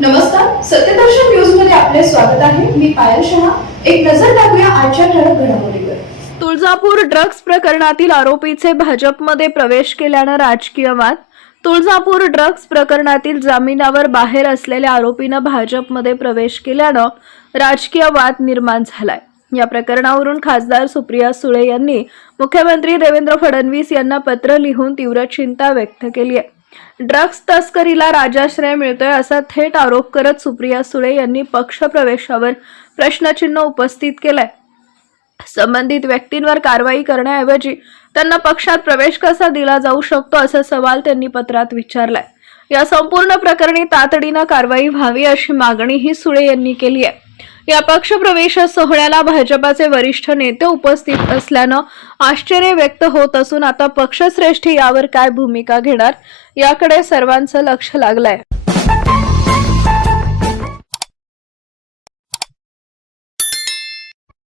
नमस्कार सत्यदर्शन न्यूजमध्ये आपले स्वागत आहे. मी पायल शहा. एक नजर टाकूया आजच्या ठळक घडामोडीवर. तुळजापूर ड्रग्ज प्रकरणातील आरोपीचे भाजपमध्ये प्रवेश केल्यानं राजकीय वाद. तुळजापूर ड्रग्ज प्रकरणातील जामिनावर बाहेर असलेल्या आरोपीनं भाजपमध्ये प्रवेश केल्यानं राजकीय वाद निर्माण झालाय. या प्रकरणावरून खासदार सुप्रिया सुळे यांनी मुख्यमंत्री देवेंद्र फडणवीस यांना पत्र लिहून तीव्र चिंता व्यक्त केली आहे. ड्रग्ज तस्करीला राजाश्रय मिळतोय असा थेट आरोप करत सुप्रिया सुळे यांनी पक्षप्रवेशावर प्रश्नचिन्ह उपस्थित केलंय. संबंधित व्यक्तींवर कारवाई करण्याऐवजी त्यांना पक्षात प्रवेश कसा दिला जाऊ शकतो असा सवाल त्यांनी पत्रात विचारलाय. या संपूर्ण प्रकरणी तातडीनं कारवाई व्हावी अशी मागणीही सुळे यांनी केली आहे. या पक्षप्रवेश सोहळ्याला भाजपाचे वरिष्ठ नेते उपस्थित असल्यानं आश्चर्य व्यक्त होत असून आता पक्षश्रेष्ठी यावर काय भूमिका घेणार याकडे सर्वांचं लक्ष लागलंय.